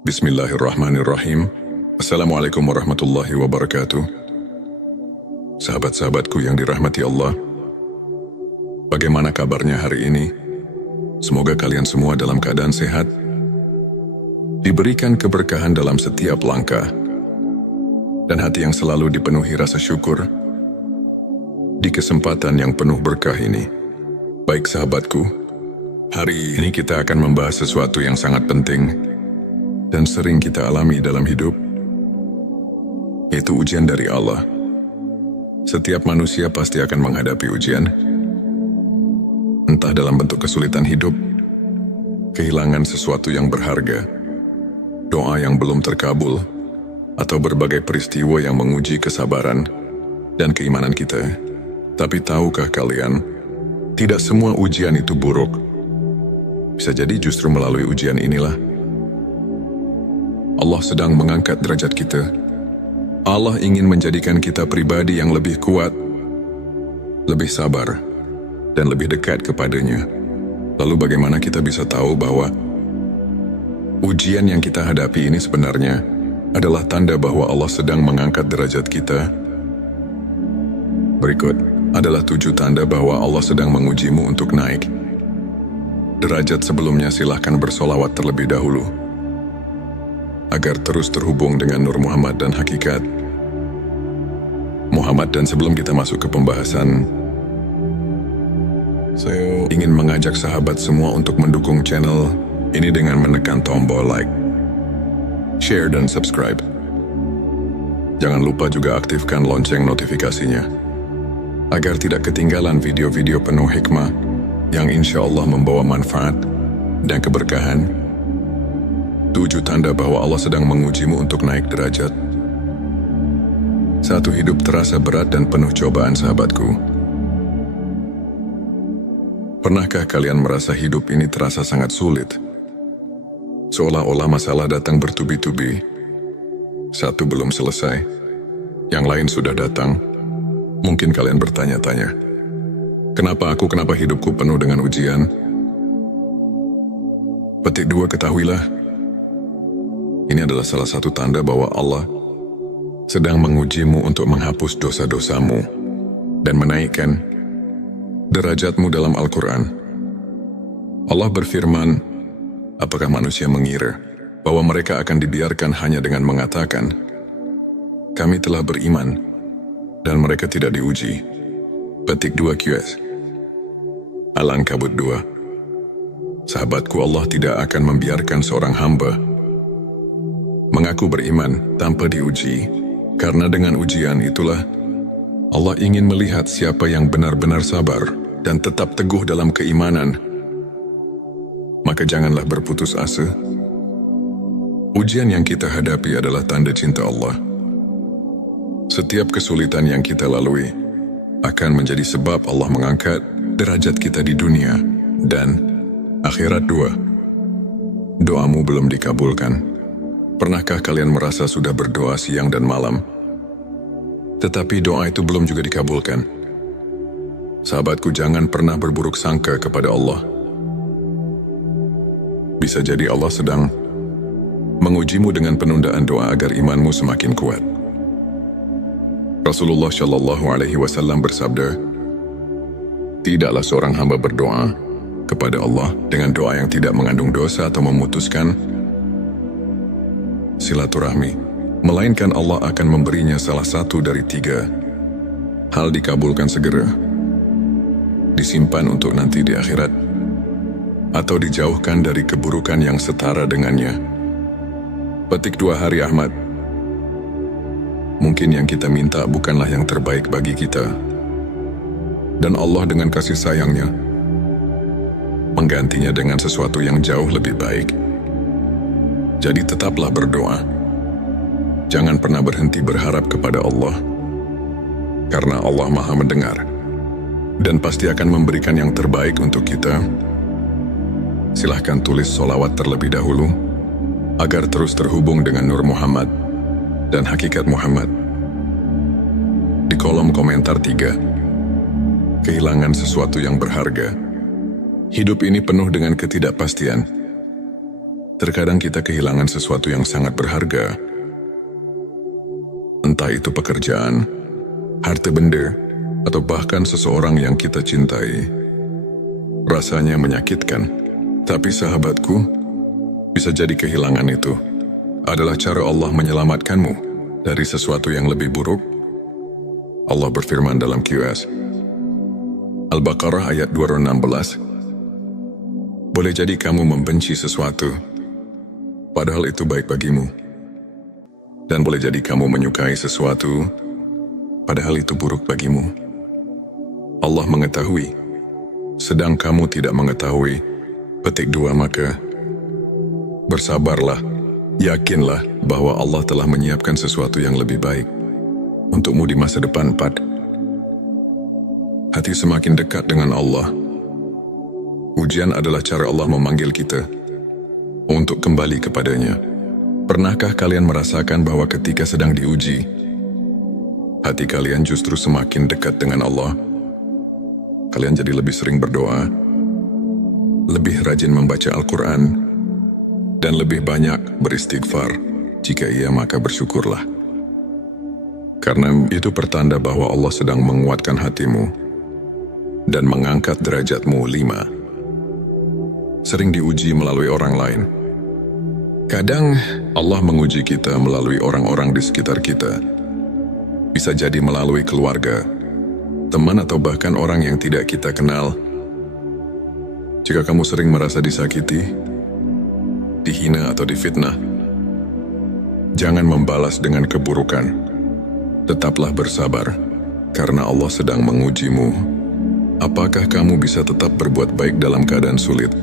Bismillahirrahmanirrahim. Assalamualaikum warahmatullahi wabarakatuh. Sahabat-sahabatku yang dirahmati Allah, bagaimana kabarnya hari ini? Semoga kalian semua dalam keadaan sehat, diberikan keberkahan dalam setiap langkah, dan hati yang selalu dipenuhi rasa syukur di kesempatan yang penuh berkah ini. Baik sahabatku, hari ini kita akan membahas sesuatu yang sangat penting dan sering kita alami dalam hidup, yaitu ujian dari Allah. Setiap manusia pasti akan menghadapi ujian, entah dalam bentuk kesulitan hidup, kehilangan sesuatu yang berharga, doa yang belum terkabul, atau berbagai peristiwa yang menguji kesabaran dan keimanan kita. Tapi tahukah kalian, tidak semua ujian itu buruk. Bisa jadi justru melalui ujian inilah Allah sedang mengangkat derajat kita. Allah ingin menjadikan kita pribadi yang lebih kuat, lebih sabar, dan lebih dekat kepadanya. Lalu bagaimana kita bisa tahu bahwa ujian yang kita hadapi ini sebenarnya adalah tanda bahwa Allah sedang mengangkat derajat kita? Berikut adalah 7 tanda bahwa Allah sedang mengujimu untuk naik derajat. Sebelumnya silahkan bersolawat terlebih dahulu agar terus terhubung dengan Nur Muhammad dan hakikat Muhammad. Dan sebelum kita masuk ke pembahasan, saya ingin mengajak sahabat semua untuk mendukung channel ini dengan menekan tombol like, share, dan subscribe. Jangan lupa juga aktifkan lonceng notifikasinya agar tidak ketinggalan video-video penuh hikmah yang insya Allah membawa manfaat dan keberkahan. 7 tanda bahwa Allah sedang mengujimu untuk naik derajat. 1. Hidup terasa berat dan penuh cobaan. Sahabatku, pernahkah kalian merasa hidup ini terasa sangat sulit? Seolah-olah masalah datang bertubi-tubi. Satu belum selesai, yang lain sudah datang. Mungkin kalian bertanya-tanya, kenapa hidupku penuh dengan ujian? Petik 2, ketahuilah, ini adalah salah satu tanda bahwa Allah sedang mengujimu untuk menghapus dosa-dosamu dan menaikkan derajatmu. Dalam Al-Quran, Allah berfirman, apakah manusia mengira bahwa mereka akan dibiarkan hanya dengan mengatakan, kami telah beriman, dan mereka tidak diuji? Petik 2 QS Al-Ankabut 2. Sahabatku, Allah tidak akan membiarkan seorang hamba mengaku beriman tanpa diuji, karena dengan ujian itulah Allah ingin melihat siapa yang benar-benar sabar dan tetap teguh dalam keimanan. Maka janganlah berputus asa. Ujian yang kita hadapi adalah tanda cinta Allah. Setiap kesulitan yang kita lalui akan menjadi sebab Allah mengangkat derajat kita di dunia dan akhirat. 2. Doamu belum dikabulkan. Pernahkah kalian merasa sudah berdoa siang dan malam, tetapi doa itu belum juga dikabulkan? Sahabatku, jangan pernah berburuk sangka kepada Allah. Bisa jadi Allah sedang mengujimu dengan penundaan doa agar imanmu semakin kuat. Rasulullah Shallallahu Alaihi Wasallam bersabda, tidaklah seorang hamba berdoa kepada Allah dengan doa yang tidak mengandung dosa atau memutuskan silaturahmi, melainkan Allah akan memberinya salah satu dari 3 hal: dikabulkan segera, disimpan untuk nanti di akhirat, atau dijauhkan dari keburukan yang setara dengannya. Petik 2 Hari Ahmad. Mungkin yang kita minta bukanlah yang terbaik bagi kita, dan Allah dengan kasih sayangnya menggantinya dengan sesuatu yang jauh lebih baik. Jadi tetaplah berdoa. Jangan pernah berhenti berharap kepada Allah, karena Allah Maha mendengar dan pasti akan memberikan yang terbaik untuk kita. Silahkan tulis solawat terlebih dahulu agar terus terhubung dengan Nur Muhammad dan hakikat Muhammad. Di kolom komentar 3. Kehilangan sesuatu yang berharga. Hidup ini penuh dengan ketidakpastian. Terkadang kita kehilangan sesuatu yang sangat berharga. Entah itu pekerjaan, harta benda, atau bahkan seseorang yang kita cintai. Rasanya menyakitkan, tapi sahabatku, bisa jadi kehilangan itu adalah cara Allah menyelamatkanmu dari sesuatu yang lebih buruk. Allah berfirman dalam QS Al-Baqarah ayat 216, boleh jadi kamu membenci sesuatu, padahal itu baik bagimu. Dan boleh jadi kamu menyukai sesuatu, padahal itu buruk bagimu. Allah mengetahui, sedang kamu tidak mengetahui. Petik 2, maka bersabarlah, yakinlah bahwa Allah telah menyiapkan sesuatu yang lebih baik untukmu di masa depan. 4. Hati semakin dekat dengan Allah. Ujian adalah cara Allah memanggil kita untuk kembali kepadanya. Pernahkah kalian merasakan bahwa ketika sedang diuji, hati kalian justru semakin dekat dengan Allah? Kalian jadi lebih sering berdoa, lebih rajin membaca Al-Quran, dan lebih banyak beristighfar. Jika iya, maka bersyukurlah. Karena itu pertanda bahwa Allah sedang menguatkan hatimu dan mengangkat derajatmu. 5. Sering diuji melalui orang lain. Kadang Allah menguji kita melalui orang-orang di sekitar kita. Bisa jadi melalui keluarga, teman, atau bahkan orang yang tidak kita kenal. Jika kamu sering merasa disakiti, dihina, atau difitnah, jangan membalas dengan keburukan. Tetaplah bersabar, karena Allah sedang mengujimu. Apakah kamu bisa tetap berbuat baik dalam keadaan sulit?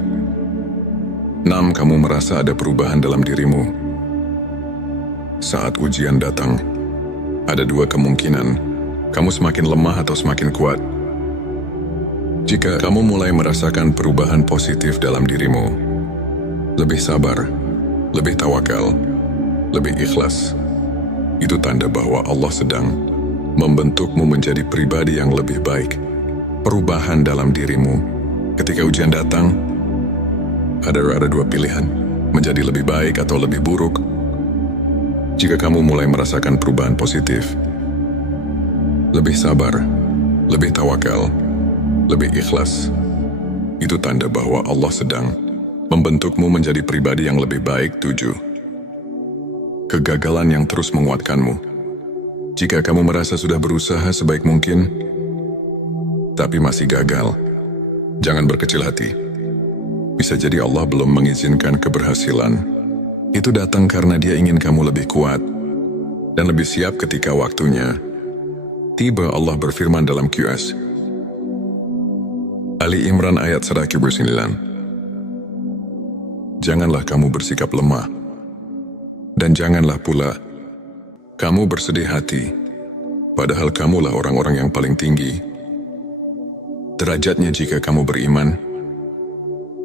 6. Kamu merasa ada perubahan dalam dirimu. Saat ujian datang, ada 2 kemungkinan. Kamu semakin lemah atau semakin kuat. Jika kamu mulai merasakan perubahan positif dalam dirimu, lebih sabar, lebih tawakal, lebih ikhlas, itu tanda bahwa Allah sedang membentukmu menjadi pribadi yang lebih baik. Perubahan dalam dirimu. Ketika ujian datang, ada 2 pilihan, menjadi lebih baik atau lebih buruk. Jika kamu mulai merasakan perubahan positif, lebih sabar, lebih tawakal, lebih ikhlas, itu tanda bahwa Allah sedang membentukmu menjadi pribadi yang lebih baik. 7. Kegagalan yang terus menguatkanmu. Jika kamu merasa sudah berusaha sebaik mungkin, tapi masih gagal, jangan berkecil hati. Bisa jadi Allah belum mengizinkan keberhasilan. Itu datang karena Dia ingin kamu lebih kuat dan lebih siap ketika waktunya tiba. Allah berfirman dalam QS Ali Imran ayat 109, janganlah kamu bersikap lemah, dan janganlah pula kamu bersedih hati, padahal kamulah orang-orang yang paling tinggi derajatnya jika kamu beriman.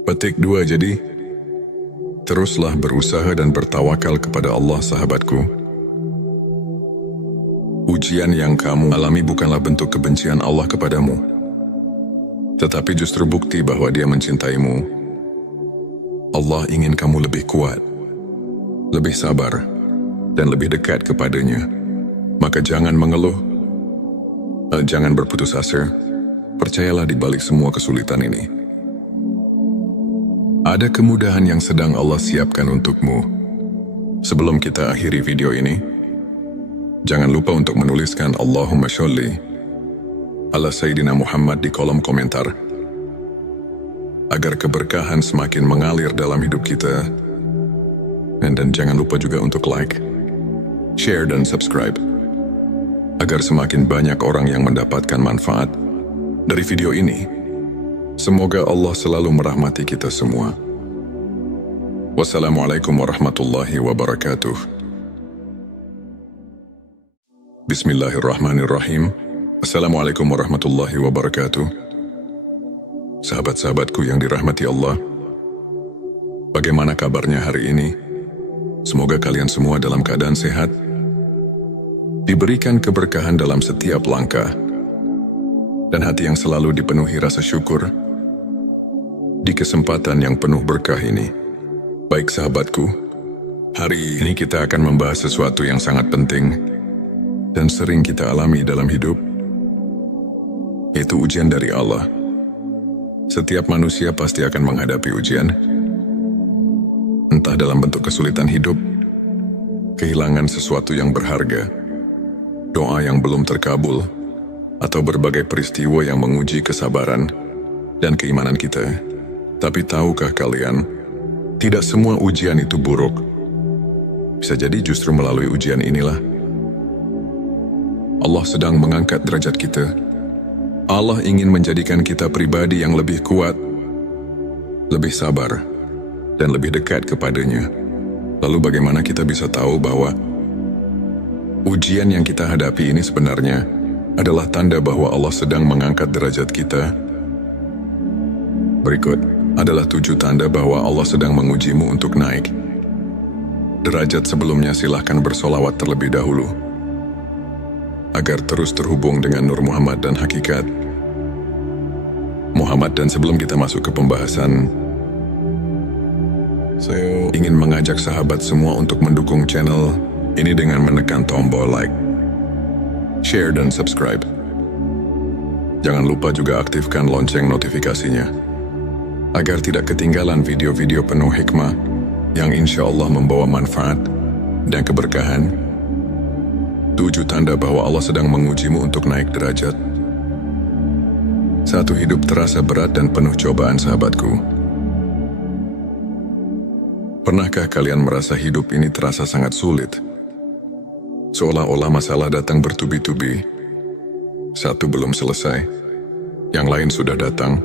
Petik 2. Jadi, teruslah berusaha dan bertawakal kepada Allah, sahabatku. Ujian yang kamu alami bukanlah bentuk kebencian Allah kepadamu, tetapi justru bukti bahwa Dia mencintaimu. Allah ingin kamu lebih kuat, lebih sabar, dan lebih dekat kepadanya. Maka jangan mengeluh, jangan berputus asa. Percayalah di balik semua kesulitan ini, ada kemudahan yang sedang Allah siapkan untukmu. Sebelum kita akhiri video ini, jangan lupa untuk menuliskan Allahumma sholli ala Sayyidina Muhammad di kolom komentar, agar keberkahan semakin mengalir dalam hidup kita. Dan jangan lupa juga untuk like, share, dan subscribe, agar semakin banyak orang yang mendapatkan manfaat dari video ini. Semoga Allah selalu merahmati kita semua. Wassalamualaikum warahmatullahi wabarakatuh. Bismillahirrahmanirrahim. Assalamualaikum warahmatullahi wabarakatuh. Sahabat-sahabatku yang dirahmati Allah, bagaimana kabarnya hari ini? Semoga kalian semua dalam keadaan sehat, diberikan keberkahan dalam setiap langkah, dan hati yang selalu dipenuhi rasa syukur di kesempatan yang penuh berkah ini. Baik sahabatku, hari ini kita akan membahas sesuatu yang sangat penting dan sering kita alami dalam hidup, yaitu ujian dari Allah. Setiap manusia pasti akan menghadapi ujian, entah dalam bentuk kesulitan hidup, kehilangan sesuatu yang berharga, doa yang belum terkabul, atau berbagai peristiwa yang menguji kesabaran dan keimanan kita. Tapi tahukah kalian, tidak semua ujian itu buruk. Bisa jadi justru melalui ujian inilah Allah sedang mengangkat derajat kita. Allah ingin menjadikan kita pribadi yang lebih kuat, lebih sabar, dan lebih dekat kepadanya. Lalu bagaimana kita bisa tahu bahwa ujian yang kita hadapi ini sebenarnya adalah tanda bahwa Allah sedang mengangkat derajat kita? Berikut adalah 7 tanda bahwa Allah sedang mengujimu untuk naik derajat. Sebelumnya silahkan bersolawat terlebih dahulu agar terus terhubung dengan Nur Muhammad dan Hakikat Muhammad. Dan sebelum kita masuk ke pembahasan, saya ingin mengajak sahabat semua untuk mendukung channel ini dengan menekan tombol like, share, dan subscribe. Jangan lupa juga aktifkan lonceng notifikasinya agar tidak ketinggalan video-video penuh hikmah yang insya Allah membawa manfaat dan keberkahan. 7 tanda bahwa Allah sedang mengujimu untuk naik derajat. 1. Hidup terasa berat dan penuh cobaan. Sahabatku, pernahkah kalian merasa hidup ini terasa sangat sulit? Seolah-olah masalah datang bertubi-tubi. Satu belum selesai, yang lain sudah datang.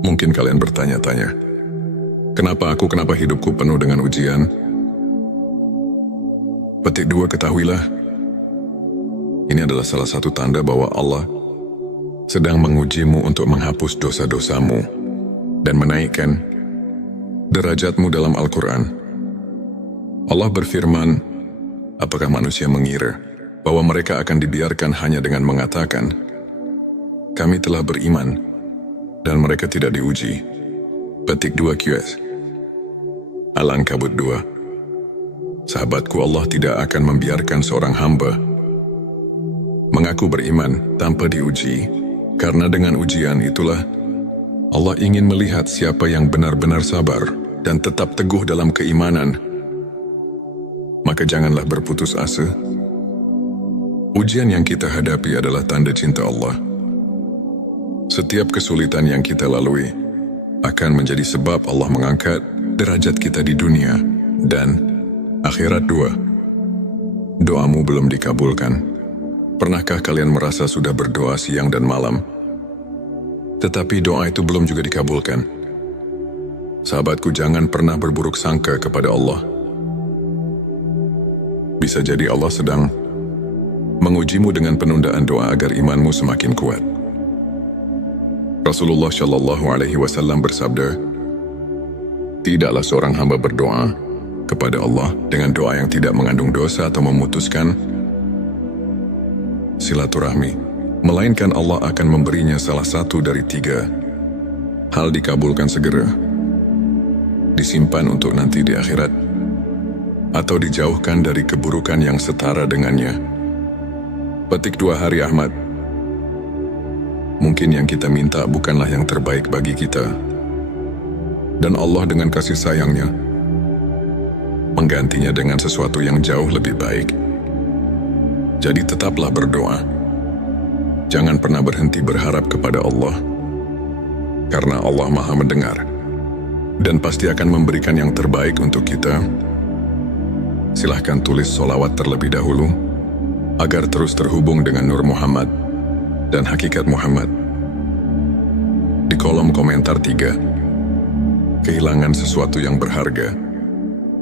Mungkin kalian bertanya-tanya, kenapa hidupku penuh dengan ujian? Petik 2, ketahuilah, ini adalah salah satu tanda bahwa Allah sedang mengujimu untuk menghapus dosa-dosamu dan menaikkan derajatmu. Dalam Al-Quran, Allah berfirman, apakah manusia mengira bahwa mereka akan dibiarkan hanya dengan mengatakan, kami telah beriman, dan mereka tidak diuji? Petik 2 QS Al-Ankabut 2. Sahabatku, Allah tidak akan membiarkan seorang hamba mengaku beriman tanpa diuji, karena dengan ujian itulah Allah ingin melihat siapa yang benar-benar sabar dan tetap teguh dalam keimanan. Maka janganlah berputus asa. Ujian yang kita hadapi adalah tanda cinta Allah. Setiap kesulitan yang kita lalui akan menjadi sebab Allah mengangkat derajat kita di dunia dan akhirat. 2. Doamu belum dikabulkan. Pernahkah kalian merasa sudah berdoa siang dan malam, tetapi doa itu belum juga dikabulkan? Sahabatku, jangan pernah berburuk sangka kepada Allah. Bisa jadi Allah sedang mengujimu dengan penundaan doa agar imanmu semakin kuat. Rasulullah Shallallahu Alaihi Wasallam bersabda, tidaklah seorang hamba berdoa kepada Allah dengan doa yang tidak mengandung dosa atau memutuskan silaturahmi, melainkan Allah akan memberinya salah satu dari 3 hal: dikabulkan segera, disimpan untuk nanti di akhirat, atau dijauhkan dari keburukan yang setara dengannya. Petik 2 Hari Ahmad. Mungkin yang kita minta bukanlah yang terbaik bagi kita, dan Allah dengan kasih sayangnya menggantinya dengan sesuatu yang jauh lebih baik. Jadi tetaplah berdoa. Jangan pernah berhenti berharap kepada Allah, karena Allah Maha mendengar dan pasti akan memberikan yang terbaik untuk kita. Silahkan tulis solawat terlebih dahulu agar terus terhubung dengan Nur Muhammad dan Hakikat Muhammad. Di kolom komentar 3. Kehilangan sesuatu yang berharga.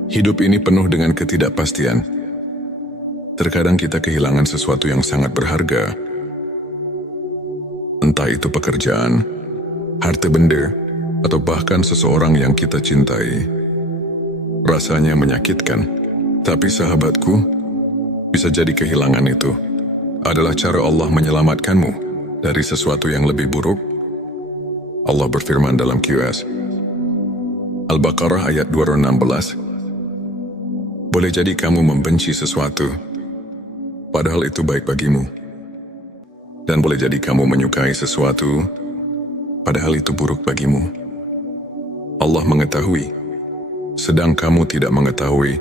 Hidup ini penuh dengan ketidakpastian. Terkadang kita kehilangan sesuatu yang sangat berharga. Entah itu pekerjaan, harta benda, atau bahkan seseorang yang kita cintai. Rasanya menyakitkan, tapi sahabatku, bisa jadi kehilangan itu adalah cara Allah menyelamatkanmu dari sesuatu yang lebih buruk. Allah berfirman dalam QS Al-Baqarah ayat 216. Boleh jadi kamu membenci sesuatu, padahal itu baik bagimu. Dan boleh jadi kamu menyukai sesuatu, padahal itu buruk bagimu. Allah mengetahui, sedang kamu tidak mengetahui.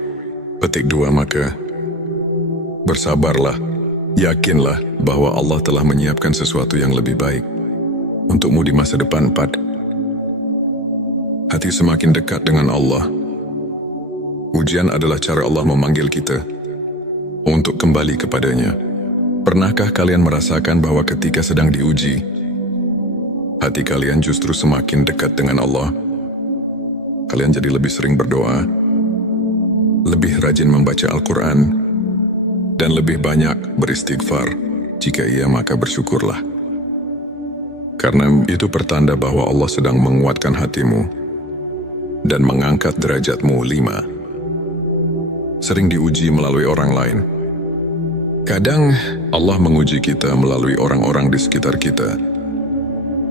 Petik 2. Maka bersabarlah, yakinlah bahwa Allah telah menyiapkan sesuatu yang lebih baik untukmu di masa depan. 4. Hati semakin dekat dengan Allah. Ujian adalah cara Allah memanggil kita untuk kembali kepadanya. Pernahkah kalian merasakan bahwa ketika sedang diuji, hati kalian justru semakin dekat dengan Allah? Kalian jadi lebih sering berdoa, lebih rajin membaca Al-Quran, dan lebih banyak beristighfar. Jika iya, maka bersyukurlah. Karena itu pertanda bahwa Allah sedang menguatkan hatimu dan mengangkat derajatmu. 5. Sering diuji melalui orang lain. Kadang Allah menguji kita melalui orang-orang di sekitar kita.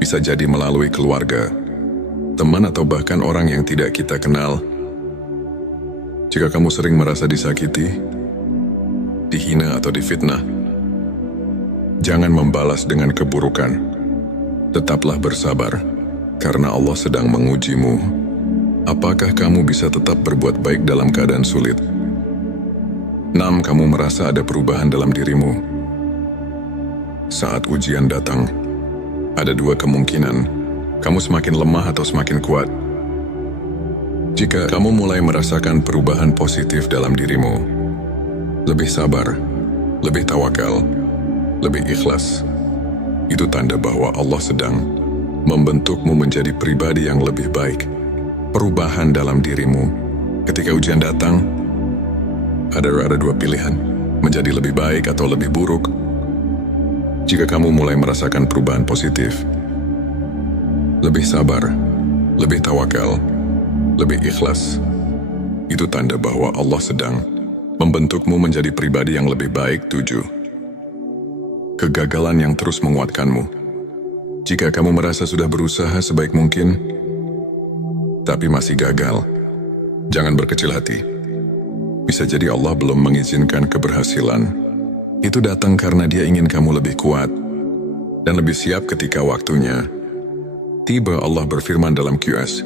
Bisa jadi melalui keluarga, teman, atau bahkan orang yang tidak kita kenal. Jika kamu sering merasa disakiti, dihina, atau difitnah, jangan membalas dengan keburukan. Tetaplah bersabar, karena Allah sedang mengujimu. Apakah kamu bisa tetap berbuat baik dalam keadaan sulit? 6. Kamu merasa ada perubahan dalam dirimu. Saat ujian datang, ada dua kemungkinan. Kamu semakin lemah atau semakin kuat. Jika kamu mulai merasakan perubahan positif dalam dirimu, lebih sabar, lebih tawakal, lebih ikhlas, itu tanda bahwa Allah sedang membentukmu menjadi pribadi yang lebih baik. Perubahan dalam dirimu. Ketika ujian datang, ada dua pilihan, menjadi lebih baik atau lebih buruk. Jika kamu mulai merasakan perubahan positif, lebih sabar, lebih tawakal, lebih ikhlas, itu tanda bahwa Allah sedang membentukmu menjadi pribadi yang lebih baik. 7. Kegagalan yang terus menguatkanmu. Jika kamu merasa sudah berusaha sebaik mungkin, tapi masih gagal, jangan berkecil hati. Bisa jadi Allah belum mengizinkan keberhasilan. Itu datang karena Dia ingin kamu lebih kuat dan lebih siap ketika waktunya tiba. Allah berfirman dalam QS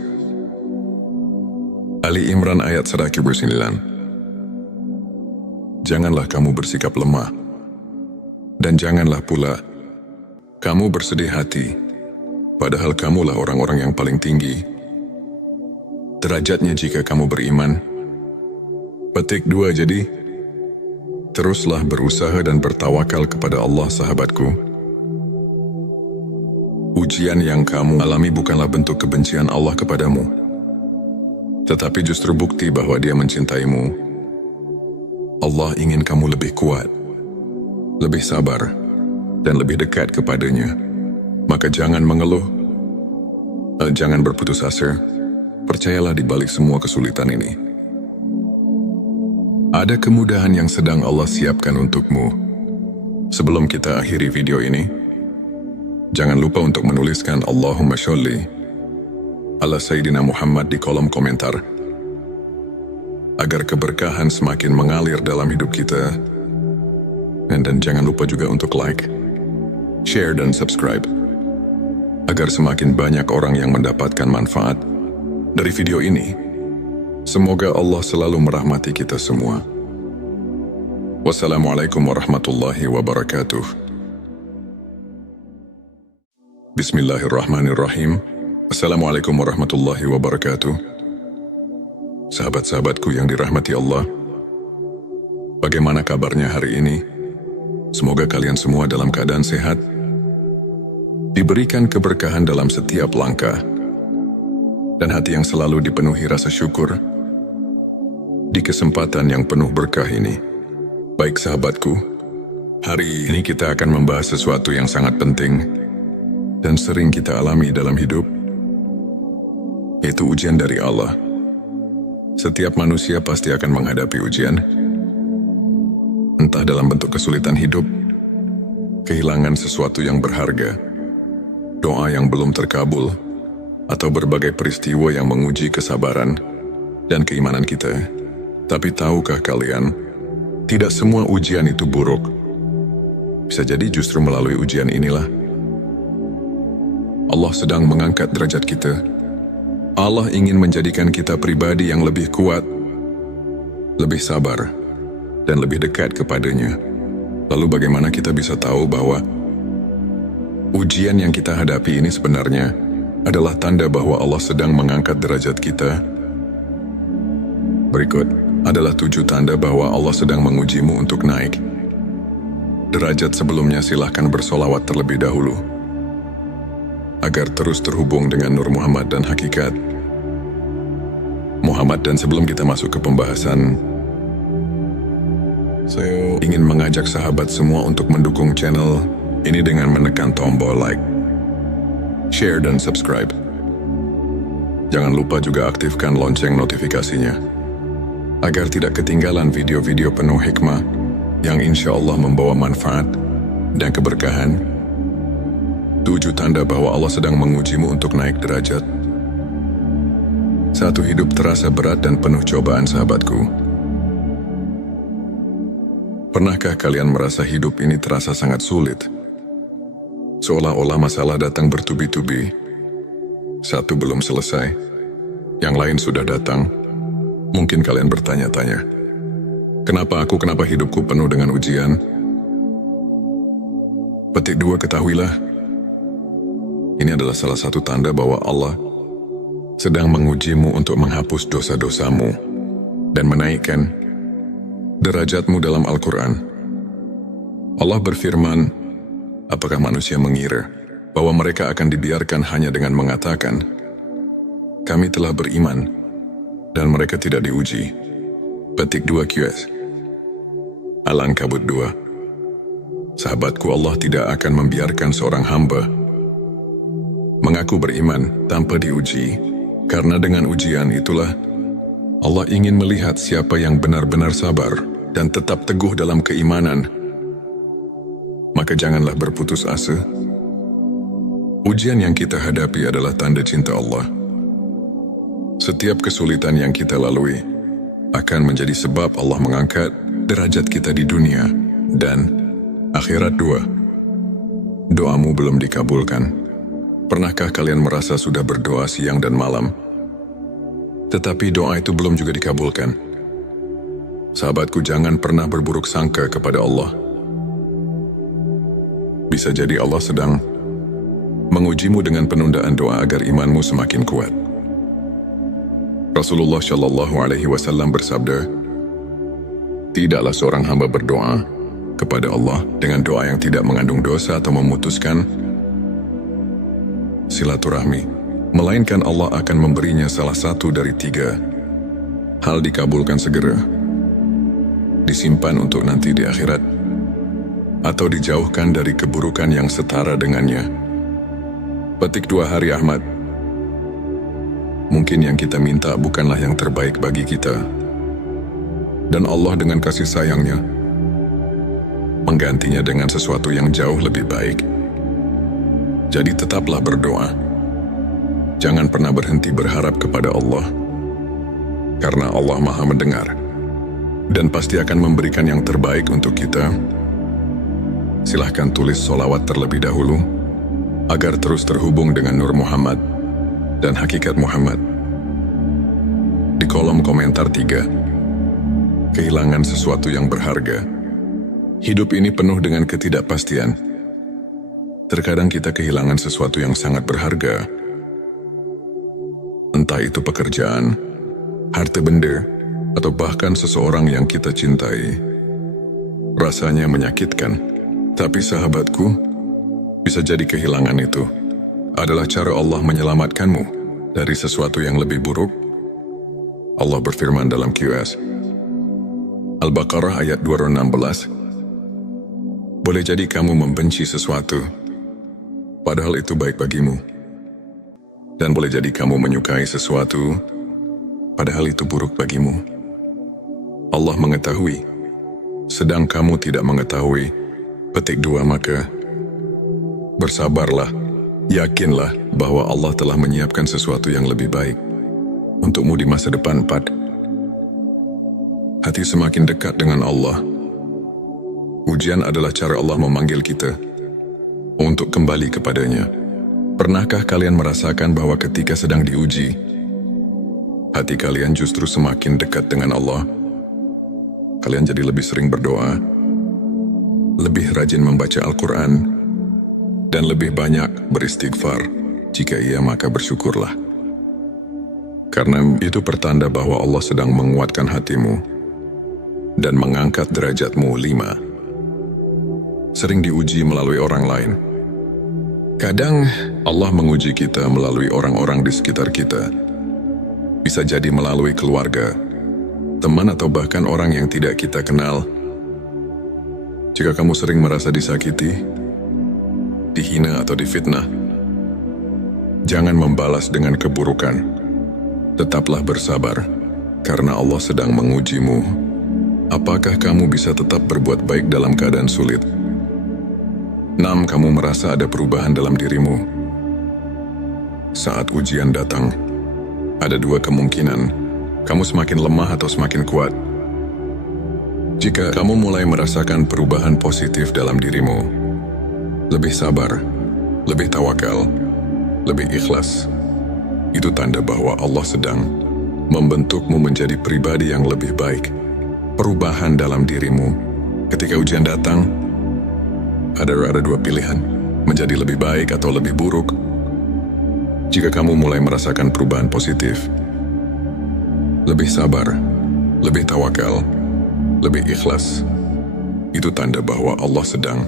Ali Imran ayat 109. Janganlah kamu bersikap lemah, dan janganlah pula kamu bersedih hati, padahal kamulah orang-orang yang paling tinggi derajatnya jika kamu beriman. Petik 2. Jadi, teruslah berusaha dan bertawakal kepada Allah, sahabatku. Ujian yang kamu alami bukanlah bentuk kebencian Allah kepadamu, tetapi justru bukti bahwa Dia mencintaimu. Allah ingin kamu lebih kuat, lebih sabar, dan lebih dekat kepadanya. Maka jangan mengeluh, jangan berputus asa. Percayalah di balik semua kesulitan ini, ada kemudahan yang sedang Allah siapkan untukmu. Sebelum kita akhiri video ini, jangan lupa untuk menuliskan Allahumma sholli ala Sayyidina Muhammad di kolom komentar, agar keberkahan semakin mengalir dalam hidup kita. Dan jangan lupa juga untuk like, share, dan subscribe, agar semakin banyak orang yang mendapatkan manfaat dari video ini. Semoga Allah selalu merahmati kita semua. Wassalamualaikum warahmatullahi wabarakatuh. Bismillahirrahmanirrahim. Assalamualaikum warahmatullahi wabarakatuh. Sahabat-sahabatku yang dirahmati Allah, bagaimana kabarnya hari ini? Semoga kalian semua dalam keadaan sehat, diberikan keberkahan dalam setiap langkah, dan hati yang selalu dipenuhi rasa syukur di kesempatan yang penuh berkah ini. Baik sahabatku, hari ini kita akan membahas sesuatu yang sangat penting dan sering kita alami dalam hidup, yaitu ujian dari Allah. Setiap manusia pasti akan menghadapi ujian, entah dalam bentuk kesulitan hidup, kehilangan sesuatu yang berharga, doa yang belum terkabul, atau berbagai peristiwa yang menguji kesabaran dan keimanan kita. Tapi tahukah kalian, tidak semua ujian itu buruk. Bisa jadi justru melalui ujian inilah Allah sedang mengangkat derajat kita. Allah ingin menjadikan kita pribadi yang lebih kuat, lebih sabar, dan lebih dekat kepadanya. Lalu bagaimana kita bisa tahu bahwa ujian yang kita hadapi ini sebenarnya adalah tanda bahwa Allah sedang mengangkat derajat kita? Berikut adalah 7 tanda bahwa Allah sedang mengujimu untuk naik derajat. Sebelumnya silahkan bersolawat terlebih dahulu agar terus terhubung dengan Nur Muhammad dan hakikat Muhammad. Dan sebelum kita masuk ke pembahasan, saya ingin mengajak sahabat semua untuk mendukung channel ini dengan menekan tombol like, share, dan subscribe. Jangan lupa juga aktifkan lonceng notifikasinya agar tidak ketinggalan video-video penuh hikmah yang insya Allah membawa manfaat dan keberkahan. 7 tanda bahwa Allah sedang mengujimu untuk naik derajat. 1. Hidup terasa berat dan penuh cobaan. Sahabatku, pernahkah kalian merasa hidup ini terasa sangat sulit? Seolah-olah masalah datang bertubi-tubi. Satu belum selesai, yang lain sudah datang. Mungkin kalian bertanya-tanya, kenapa hidupku penuh dengan ujian? Petik 2, ketahuilah, ini adalah salah satu tanda bahwa Allah sedang mengujimu untuk menghapus dosa-dosamu dan menaikkan derajatmu. Dalam Al-Quran, Allah berfirman, apakah manusia mengira bahwa mereka akan dibiarkan hanya dengan mengatakan, kami telah beriman, dan mereka tidak diuji? Petik 2 QS Al-Ankabut 2. Sahabatku, Allah tidak akan membiarkan seorang hamba mengaku beriman tanpa diuji, karena dengan ujian itulah Allah ingin melihat siapa yang benar-benar sabar dan tetap teguh dalam keimanan. Maka janganlah berputus asa. Ujian yang kita hadapi adalah tanda cinta Allah. Setiap kesulitan yang kita lalui akan menjadi sebab Allah mengangkat derajat kita di dunia dan akhirat. 2. Doamu belum dikabulkan. Pernahkah kalian merasa sudah berdoa siang dan malam, tetapi doa itu belum juga dikabulkan? Sahabatku, jangan pernah berburuk sangka kepada Allah. Bisa jadi Allah sedang mengujimu dengan penundaan doa agar imanmu semakin kuat. Rasulullah Shallallahu Alaihi Wasallam bersabda, tidaklah seorang hamba berdoa kepada Allah dengan doa yang tidak mengandung dosa atau memutuskan silaturahmi, melainkan Allah akan memberinya salah satu dari 3 hal: dikabulkan segera, disimpan untuk nanti di akhirat, atau dijauhkan dari keburukan yang setara dengannya. Petik 2 Hari Ahmad. Mungkin yang kita minta bukanlah yang terbaik bagi kita, dan Allah dengan kasih sayangnya menggantinya dengan sesuatu yang jauh lebih baik. Jadi tetaplah berdoa. Jangan pernah berhenti berharap kepada Allah, karena Allah Maha mendengar dan pasti akan memberikan yang terbaik untuk kita. Silahkan tulis solawat terlebih dahulu agar terus terhubung dengan Nur Muhammad dan hakikat Muhammad. Di kolom komentar 3. Kehilangan sesuatu yang berharga. Hidup ini penuh dengan ketidakpastian. Terkadang kita kehilangan sesuatu yang sangat berharga. Entah itu pekerjaan, harta benda, atau bahkan seseorang yang kita cintai. Rasanya menyakitkan, tapi sahabatku, bisa jadi kehilangan itu adalah cara Allah menyelamatkanmu dari sesuatu yang lebih buruk. Allah berfirman dalam QS Al-Baqarah ayat 216, boleh jadi kamu membenci sesuatu, padahal itu baik bagimu. Dan boleh jadi kamu menyukai sesuatu, padahal itu buruk bagimu. Allah mengetahui, sedang kamu tidak mengetahui. Petik 2 Maka bersabarlah Yakinlah bahwa Allah telah menyiapkan sesuatu yang lebih baik untukmu di masa depan. 4. Hati semakin dekat dengan Allah. Ujian adalah cara Allah memanggil kita untuk kembali kepadanya. Pernahkah kalian merasakan bahwa ketika sedang diuji, hati kalian justru semakin dekat dengan Allah? Kalian jadi lebih sering berdoa, lebih rajin membaca Al-Quran, dan lebih banyak beristighfar. Jika iya, maka bersyukurlah. Karena itu pertanda bahwa Allah sedang menguatkan hatimu dan mengangkat derajatmu. 5. Sering diuji melalui orang lain. Kadang Allah menguji kita melalui orang-orang di sekitar kita. Bisa jadi melalui keluarga, teman, atau bahkan orang yang tidak kita kenal. Jika kamu sering merasa disakiti, dihina, atau difitnah, jangan membalas dengan keburukan. Tetaplah bersabar, karena Allah sedang mengujimu. Apakah kamu bisa tetap berbuat baik dalam keadaan sulit? 6. Kamu merasa ada perubahan dalam dirimu. Saat ujian datang, ada dua kemungkinan. Kamu semakin lemah atau semakin kuat. Jika kamu mulai merasakan perubahan positif dalam dirimu, lebih sabar, lebih tawakal, lebih ikhlas, itu tanda bahwa Allah sedang membentukmu menjadi pribadi yang lebih baik. Perubahan dalam dirimu. Ketika ujian datang, ada dua pilihan, menjadi lebih baik atau lebih buruk. Jika kamu mulai merasakan perubahan positif, lebih sabar, lebih tawakal, lebih ikhlas, itu tanda bahwa Allah sedang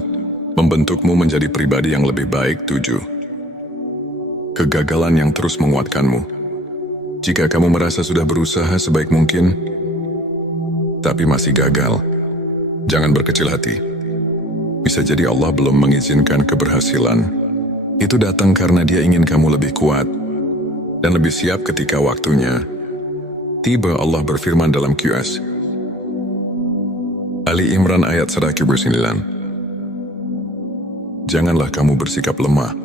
membentukmu menjadi pribadi yang lebih baik. 7. Kegagalan yang terus menguatkanmu. Jika kamu merasa sudah berusaha sebaik mungkin, tapi masih gagal, jangan berkecil hati. Bisa jadi Allah belum mengizinkan keberhasilan. Itu datang karena Dia ingin kamu lebih kuat dan lebih siap ketika waktunya tiba. Allah berfirman dalam QS Ali Imran ayat 109. Janganlah kamu bersikap lemah,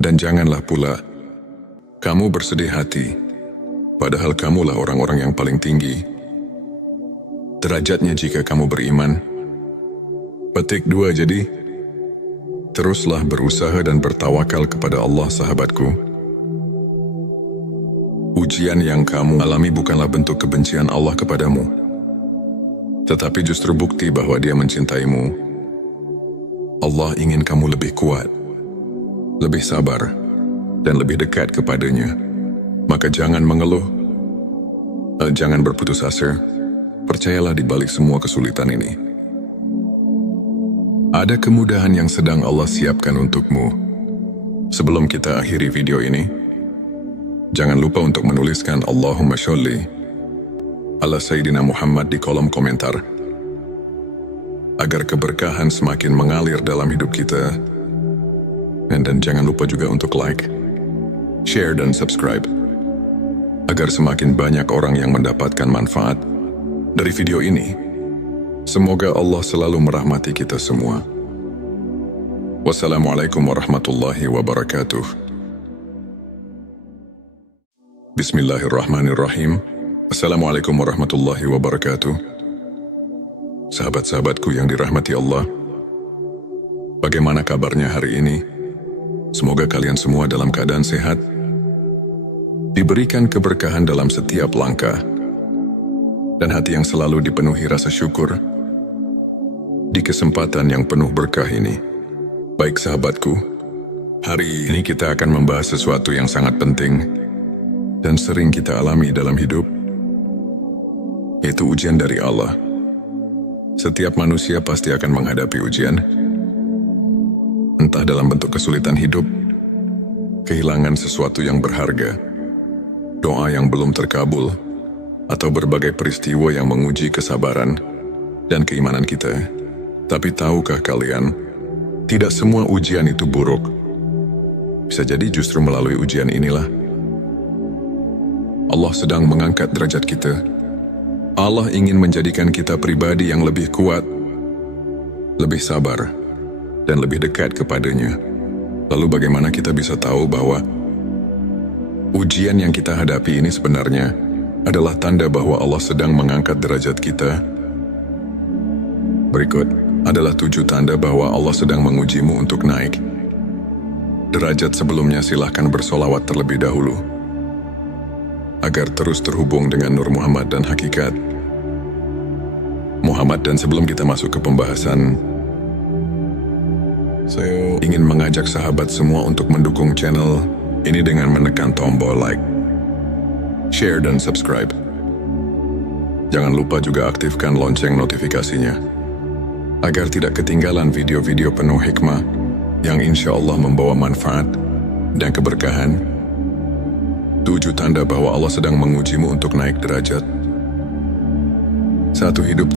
dan janganlah pula kamu bersedih hati, padahal kamulah orang-orang yang paling tinggi derajatnya jika kamu beriman. Petik 2. Jadi, teruslah berusaha dan bertawakal kepada Allah, sahabatku. Ujian yang kamu alami bukanlah bentuk kebencian Allah kepadamu, tetapi justru bukti bahwa Dia mencintaimu. Allah ingin kamu lebih kuat, lebih sabar, dan lebih dekat kepadanya. Maka jangan mengeluh, jangan berputus asa. Percayalah di balik semua kesulitan ini, ada kemudahan yang sedang Allah siapkan untukmu. Sebelum kita akhiri video ini, jangan lupa untuk menuliskan Allahumma sholli ala Sayyidina Muhammad di kolom komentar, agar keberkahan semakin mengalir dalam hidup kita. Dan jangan lupa juga untuk like, share, dan subscribe, agar semakin banyak orang yang mendapatkan manfaat dari video ini. Semoga Allah selalu merahmati kita semua. Wassalamualaikum warahmatullahi wabarakatuh. Bismillahirrahmanirrahim. Assalamualaikum warahmatullahi wabarakatuh. Sahabat-sahabatku yang dirahmati Allah, bagaimana kabarnya hari ini? Semoga kalian semua dalam keadaan sehat, diberikan keberkahan dalam setiap langkah, dan hati yang selalu dipenuhi rasa syukur di kesempatan yang penuh berkah ini. Baik sahabatku, hari ini kita akan membahas sesuatu yang sangat penting dan sering kita alami dalam hidup, yaitu ujian dari Allah. Setiap manusia pasti akan menghadapi ujian, entah dalam bentuk kesulitan hidup, kehilangan sesuatu yang berharga, doa yang belum terkabul, atau berbagai peristiwa yang menguji kesabaran dan keimanan kita. Tapi tahukah kalian, tidak semua ujian itu buruk. Bisa jadi justru melalui ujian inilah Allah sedang mengangkat derajat kita. Allah ingin menjadikan kita pribadi yang lebih kuat, lebih sabar, dan lebih dekat kepadanya. Lalu bagaimana kita bisa tahu bahwa ujian yang kita hadapi ini sebenarnya adalah tanda bahwa Allah sedang mengangkat derajat kita? Berikut adalah 7 tanda bahwa Allah sedang mengujimu untuk naik derajat. Sebelumnya silahkan bersolawat terlebih dahulu agar terus terhubung dengan Nur Muhammad dan Hakikat Muhammad. Dan sebelum kita masuk ke pembahasan, saya ingin mengajak sahabat semua untuk mendukung channel ini dengan menekan tombol like, share, dan subscribe. Jangan lupa juga aktifkan lonceng notifikasinya agar tidak ketinggalan video-video penuh hikmah yang insya Allah membawa manfaat dan keberkahan. 7 tanda bahwa Allah sedang mengujimu untuk naik derajat. 1. Hidup